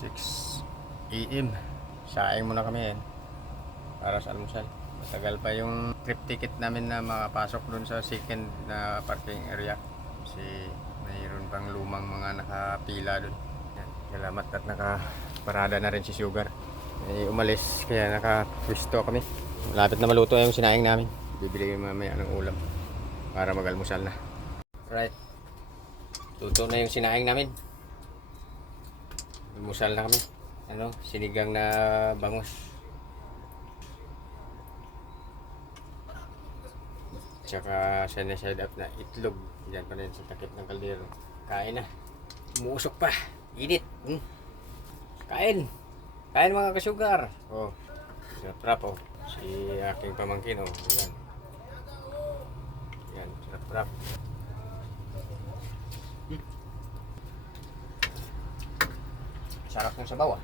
6 AM. Saing muna kami para sa almusal. Matagal pa yung trip ticket namin na makapasok dun sa second na parking area. Kasi mayroon pang lumang mga nakapila dun. Yan. Salamat at nakaparada na rin si Sugar. Umalis kaya nakapwisto kami. Malapit na maluto yung sinaing namin. Bibili mamaya ng ulam para mag-almusal na. Right. Luto na yung sinaing namin. Almusal na kami. Sinigang na bangus. Tsaka side up na itlog. Diyan pa rin sa takip ng kaldero. Kain na. Umuusok pa. Init. Kain. Kain mga kasugar. Sarap oh. Si aking pamangkin Yan. Yan, sarap. Sarap ng sabaw